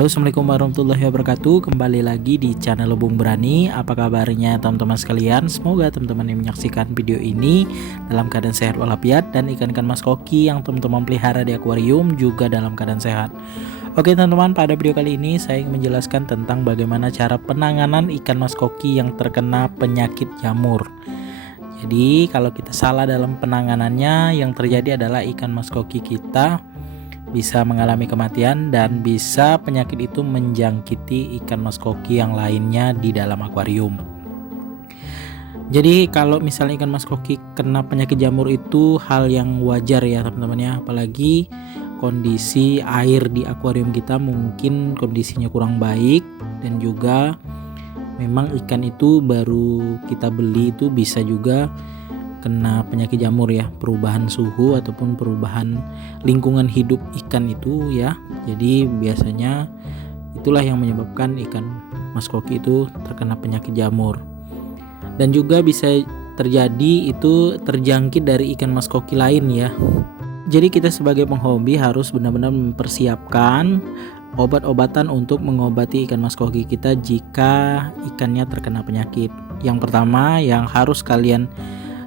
Halo, assalamualaikum warahmatullahi wabarakatuh. Kembali lagi di channel Lubung Berani. Apa kabarnya teman-teman sekalian? Semoga teman-teman yang menyaksikan video ini dalam keadaan sehat walafiat, dan ikan-ikan mas koki yang teman-teman pelihara di akuarium juga dalam keadaan sehat. Oke teman-teman, pada video kali ini saya ingin menjelaskan tentang bagaimana cara penanganan ikan mas koki yang terkena penyakit jamur. Jadi kalau kita salah dalam penanganannya, yang terjadi adalah ikan mas koki kita bisa mengalami kematian dan bisa penyakit itu menjangkiti ikan mas koki yang lainnya di dalam akuarium. Jadi kalau misalnya ikan mas koki kena penyakit jamur itu hal yang wajar ya teman-teman ya, apalagi kondisi air di akuarium kita mungkin kondisinya kurang baik, dan juga memang ikan itu baru kita beli itu bisa juga kena penyakit jamur ya, perubahan suhu ataupun perubahan lingkungan hidup ikan itu ya. Jadi biasanya itulah yang menyebabkan ikan mas koki itu terkena penyakit jamur. Dan juga bisa terjadi itu terjangkit dari ikan mas koki lain ya. Jadi kita sebagai penghobi harus benar-benar mempersiapkan obat-obatan untuk mengobati ikan mas koki kita jika ikannya terkena penyakit. Yang pertama yang harus kalian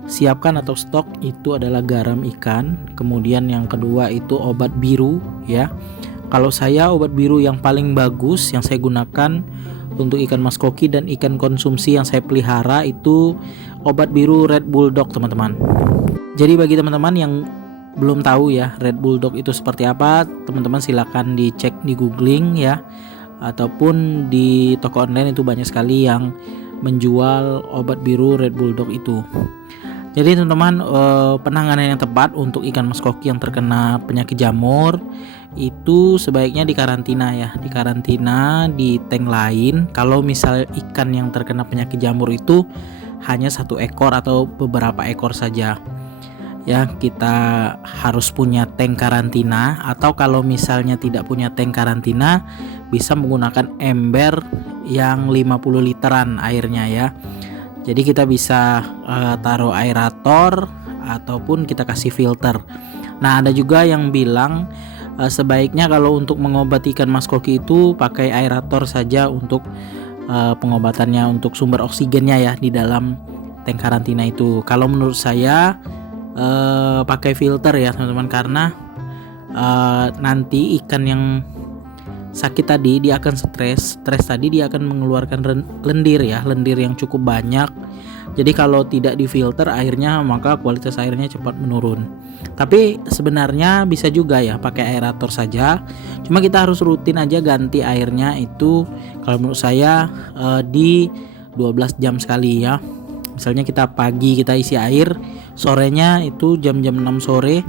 siapkan atau stok itu adalah garam ikan. Kemudian yang kedua itu obat biru ya. Kalau saya obat biru yang paling bagus yang saya gunakan untuk ikan mas koki dan ikan konsumsi yang saya pelihara itu obat biru Red Bulldog teman-teman. Jadi bagi teman-teman yang belum tahu ya Red Bulldog itu seperti apa, teman-teman silakan dicek di googling ya, ataupun di toko online itu banyak sekali yang menjual obat biru Red Bulldog itu. Jadi teman-teman, penanganan yang tepat untuk ikan mas koki yang terkena penyakit jamur itu sebaiknya dikarantina ya, dikarantina di tank lain. Kalau misal ikan yang terkena penyakit jamur itu hanya satu ekor atau beberapa ekor saja ya, kita harus punya tank karantina, atau kalau misalnya tidak punya tank karantina bisa menggunakan ember yang 50 literan airnya ya. Jadi kita bisa taruh aerator ataupun kita kasih filter. Nah ada juga yang bilang sebaiknya kalau untuk mengobati ikan mas koki itu pakai aerator saja untuk pengobatannya, untuk sumber oksigennya ya di dalam tank karantina itu. Kalau menurut saya pakai filter ya teman-teman, karena nanti ikan yang sakit tadi dia akan stres tadi dia akan mengeluarkan lendir ya, lendir yang cukup banyak. Jadi kalau tidak difilter airnya maka kualitas airnya cepat menurun. Tapi sebenarnya bisa juga ya pakai aerator saja, cuma kita harus rutin aja ganti airnya itu kalau menurut saya di 12 jam sekali ya. Misalnya kita pagi kita isi air, sorenya itu jam-jam 6 sore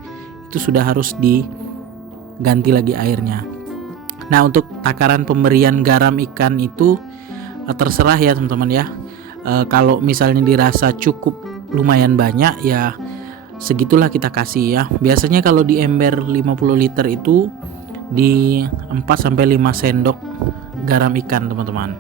itu sudah harus diganti lagi airnya. Nah untuk takaran pemberian garam ikan itu terserah ya teman-teman ya. Kalau misalnya dirasa cukup lumayan banyak ya segitulah kita kasih ya. Biasanya kalau di ember 50 liter itu di 4-5 sendok garam ikan teman-teman.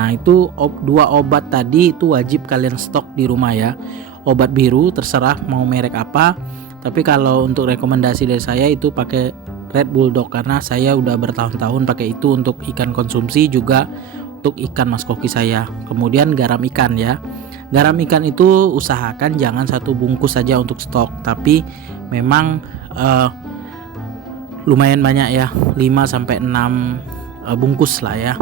Nah itu dua obat tadi itu wajib kalian stok di rumah ya. Obat biru terserah mau merek apa, tapi kalau untuk rekomendasi dari saya itu pakai Red Bulldog karena saya udah bertahun-tahun pakai itu untuk ikan konsumsi juga untuk ikan mas koki saya. Kemudian garam ikan ya. Garam ikan itu usahakan jangan satu bungkus saja untuk stok, tapi memang lumayan banyak ya, 5-6 bungkus lah ya.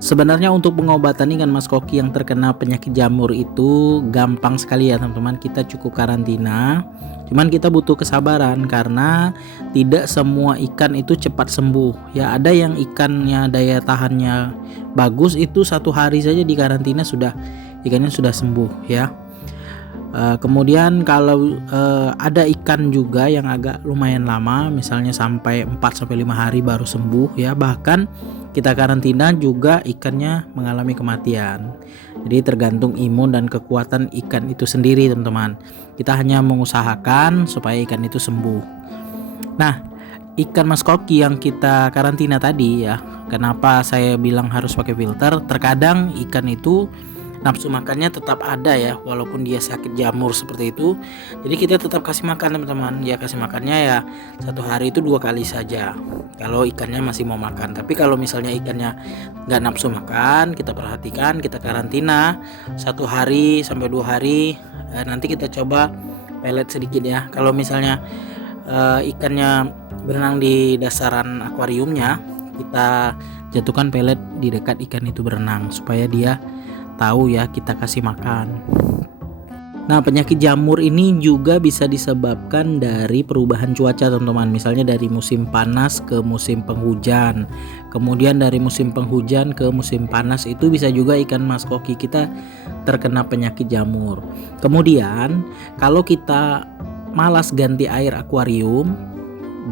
Sebenarnya untuk pengobatan ikan mas koki yang terkena penyakit jamur itu gampang sekali ya teman-teman. Kita cukup karantina, cuman kita butuh kesabaran karena tidak semua ikan itu cepat sembuh ya. Ada yang ikannya daya tahannya bagus itu 1 hari saja di karantina sudah ikannya sudah sembuh ya. Kemudian kalau ada ikan juga yang agak lumayan lama, misalnya sampai 4-5 hari baru sembuh ya. Bahkan kita karantina juga ikannya mengalami kematian. Jadi tergantung imun dan kekuatan ikan itu sendiri teman-teman. Kita hanya mengusahakan supaya ikan itu sembuh. Nah ikan mas koki yang kita karantina tadi ya, kenapa saya bilang harus pakai filter? Terkadang ikan itu nafsu makannya tetap ada ya, walaupun dia sakit jamur seperti itu. Jadi kita tetap kasih makan teman-teman ya, kasih makannya ya 1 hari itu 2 kali saja kalau ikannya masih mau makan. Tapi kalau misalnya ikannya nggak nafsu makan, kita perhatikan, kita karantina 1 hari sampai 2 hari. Nanti kita coba pelet sedikit ya. Kalau misalnya ikannya berenang di dasaran akuariumnya, kita jatuhkan pelet di dekat ikan itu berenang supaya dia tahu ya kita kasih makan. Nah, penyakit jamur ini juga bisa disebabkan dari perubahan cuaca teman-teman. Misalnya dari musim panas ke musim penghujan, kemudian dari musim penghujan ke musim panas, itu bisa juga ikan mas koki kita terkena penyakit jamur. Kemudian kalau kita malas ganti air akuarium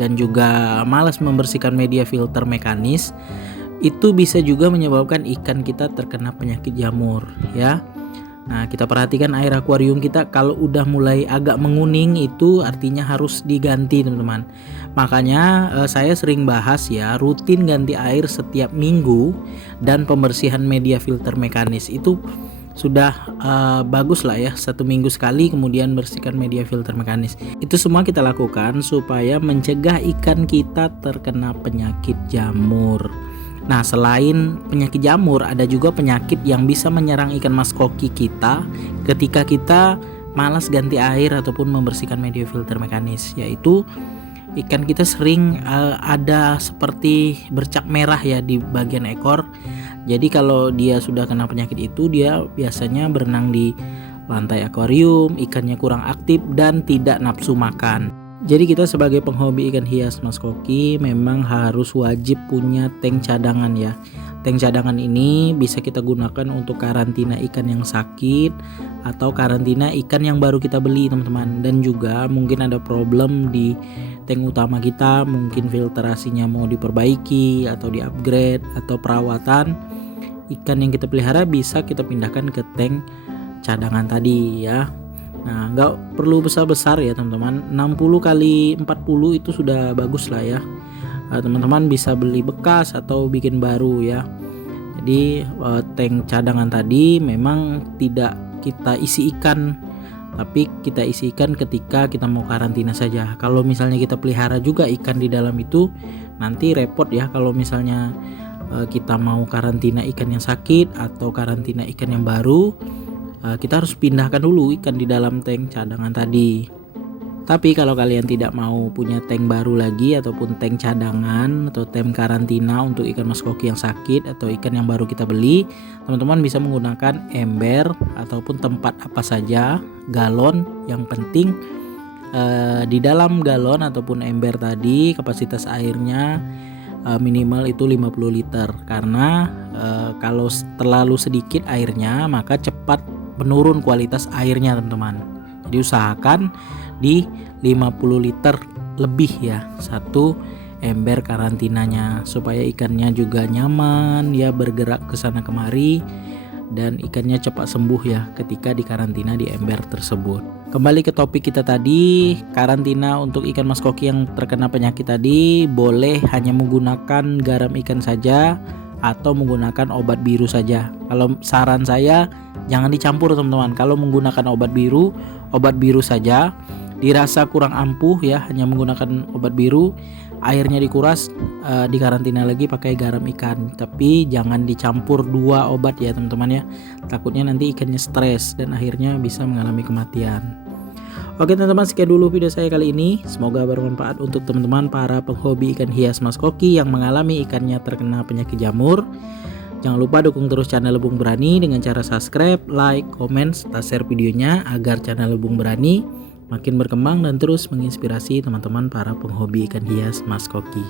dan juga malas membersihkan media filter mekanis, itu bisa juga menyebabkan ikan kita terkena penyakit jamur ya. Nah, kita perhatikan air akuarium kita kalau udah mulai agak menguning, itu artinya harus diganti teman-teman. Makanya saya sering bahas ya, rutin ganti air setiap minggu dan pembersihan media filter mekanis itu sudah bagus lah ya, 1 minggu sekali, kemudian bersihkan media filter mekanis. Itu semua kita lakukan supaya mencegah ikan kita terkena penyakit jamur. Nah, selain penyakit jamur, ada juga penyakit yang bisa menyerang ikan mas koki kita ketika kita malas ganti air ataupun membersihkan media filter mekanis, yaitu ikan kita sering ada seperti bercak merah ya di bagian ekor. Jadi kalau dia sudah kena penyakit itu, dia biasanya berenang di lantai akuarium, ikannya kurang aktif dan tidak nafsu makan. Jadi kita sebagai penghobi ikan hias mas koki memang harus wajib punya tank cadangan ya. Tank cadangan ini bisa kita gunakan untuk karantina ikan yang sakit atau karantina ikan yang baru kita beli teman-teman. Dan juga mungkin ada problem di tank utama kita, mungkin filtrasinya mau diperbaiki atau di-upgrade atau perawatan. Ikan yang kita pelihara bisa kita pindahkan ke tank cadangan tadi ya. Nah, nggak perlu besar-besar ya teman-teman, 60 kali 40 itu sudah bagus lah ya. Teman-teman bisa beli bekas atau bikin baru ya. Jadi tank cadangan tadi memang tidak kita isi ikan, tapi kita isi ikan ketika kita mau karantina saja. Kalau misalnya kita pelihara juga ikan di dalam itu, nanti repot ya kalau misalnya kita mau karantina ikan yang sakit atau karantina ikan yang baru. Kita harus pindahkan dulu ikan di dalam tank cadangan tadi. Tapi kalau kalian tidak mau punya tank baru lagi ataupun tank cadangan atau tank karantina untuk ikan mas koki yang sakit atau ikan yang baru kita beli, teman-teman bisa menggunakan ember ataupun tempat apa saja, galon. Yang penting di dalam galon ataupun ember tadi kapasitas airnya minimal itu 50 liter. Karena kalau terlalu sedikit airnya maka cepat menurun kualitas airnya teman-teman. Jadi usahakan di 50 liter lebih ya satu ember karantinanya, supaya ikannya juga nyaman ya bergerak ke sana kemari dan ikannya cepat sembuh ya ketika dikarantina di ember tersebut. Kembali ke topik kita tadi, karantina untuk ikan mas koki yang terkena penyakit tadi boleh hanya menggunakan garam ikan saja atau menggunakan obat biru saja. Kalau saran saya jangan dicampur teman-teman. Kalau menggunakan obat biru saja, dirasa kurang ampuh ya, hanya menggunakan obat biru, airnya dikuras, dikarantina lagi pakai garam ikan. Tapi jangan dicampur 2 obat ya teman-teman ya, takutnya nanti ikannya stres dan akhirnya bisa mengalami kematian. Oke teman-teman, sekian dulu video saya kali ini. Semoga bermanfaat untuk teman-teman para penghobi ikan hias mas koki yang mengalami ikannya terkena penyakit jamur. Jangan lupa dukung terus channel Lebung Berani dengan cara subscribe, like, komen, serta share videonya agar channel Lebung Berani makin berkembang dan terus menginspirasi teman-teman para penghobi ikan hias mas koki.